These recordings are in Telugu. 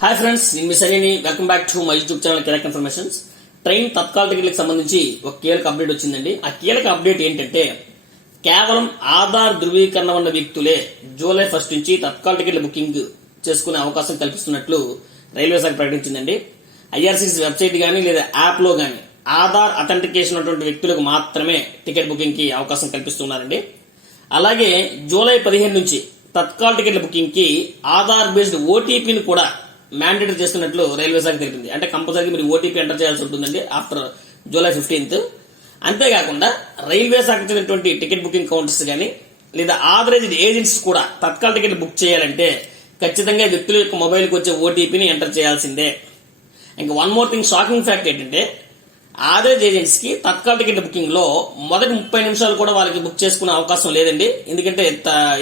హాయ్ ఫ్రెండ్స్, నేను మీ సరైన welcome back to my YouTube channel Kirak informations. Train Tatkal టికెట్లకు సంబంధించి ఒక కీలక అప్డేట్ వచ్చిందండి. ఆ కీలక అప్డేట్ ఏంటంటే కేవలం ఆధార్ ధృవీకరణ ఉన్న వ్యక్తులే జూలై 1 నుంచి తత్కాల్ టికెట్ల బుకింగ్ చేసుకునే అవకాశం కల్పిస్తున్నట్లు రైల్వే శాఖ ప్రకటించిందండి. ఐఆర్సీసీ వెబ్సైట్ గానీ లేదా యాప్ లో గానీ ఆధార్ అథెంటికేషన్ ఉన్నటువంటి వ్యక్తులకు మాత్రమే టికెట్ బుకింగ్ కి అవకాశం కల్పిస్తున్నారండి. అలాగే జూలై 15 నుంచి తత్కాల్ టికెట్ల బుకింగ్ కి ఆధార్ బేస్డ్ ఓటీపీని కూడా మ్యాండేటరీ చేస్తున్నట్లు రైల్వే శాఖ తెలిపింది. అంటే కంపల్సరీ మీరు ఓటీపీ ఎంటర్ చేయాల్సి ఉంటుందండి ఆఫ్టర్ జూలై 15th. అంతేకాకుండా రైల్వే శాఖ చెందినటువంటి టికెట్ బుకింగ్ కౌంటర్స్ గానీ లేదా ఆథరైజ్డ్ ఏజెంట్స్ కూడా తత్కాల్ టికెట్ బుక్ చేయాలంటే ఖచ్చితంగా వ్యక్తుల యొక్క మొబైల్కి వచ్చే ఓటీపీని ఎంటర్ చేయాల్సిందే. ఇంకా one more thing, shocking fact ఏంటంటే ఆథరైజ్ ఏజెంట్స్ కి తత్కాల్ టికెట్ బుకింగ్ లో మొదటి 30 నిమిషాలు కూడా వాళ్ళకి బుక్ చేసుకునే అవకాశం లేదండి. ఎందుకంటే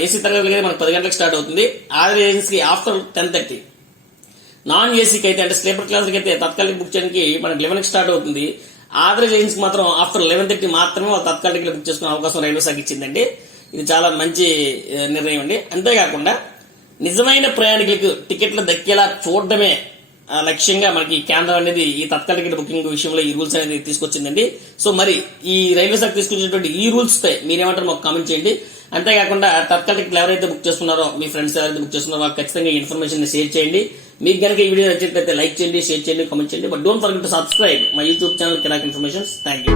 ఏసీ తరగతి మనకు 10 గంటలకు స్టార్ట్ అవుతుంది. ఆథరైజ్ ఏజెంట్స్ కి ఆఫ్టర్ 10:30. నాన్ ఏసీకి అయితే అంటే స్లీపర్ క్లాస్ కి అయితే తత్కాలిక బుక్ చేయడానికి మనకి 11కి స్టార్ట్ అవుతుంది. ఆథరైజ్ ఏజెంట్స్ మాత్రం ఆఫ్టర్ 11:30 మాత్రమే వాళ్ళు తత్కాలిక టికెట్ బుక్ చేసుకునే అవకాశం రైల్వే శాఖ ఇచ్చిందండి. ఇది చాలా మంచి నిర్ణయం అండి. అంతేకాకుండా నిజమైన ప్రయాణికులకు టికెట్లు దక్కేలా చూడడమే లక్ష్యంగా మనకి కేంద్రం అనేది ఈ తత్కాల టికెట్ బుకింగ్ విషయంలో ఈ రూల్స్ అనేది తీసుకొచ్చిందండి. సో మరి ఈ రైల్వే శాఖ తీసుకొచ్చినటువంటి ఈ రూల్స్ పై మీరేమంటారు మాకు కామెంట్ చేయండి. అంతేకాకుండా తత్కాల టికెట్లు ఎవరైతే బుక్ చేస్తున్నారో మీ ఫ్రెండ్స్ ఎవరైతే బుక్ చేస్తున్నారో వాళ్ళకి ఖచ్చితంగా ఈ ఇన్ఫర్మేషన్ షేర్ చేయండి. మీకు కనుక ఈ వీడియో నచ్చినట్లయితే లైక్ చేయండి, షేర్ చేయండి, కామెంట్ చేయండి. But don't forget to subscribe my YouTube channel Kirak informations. Thank you.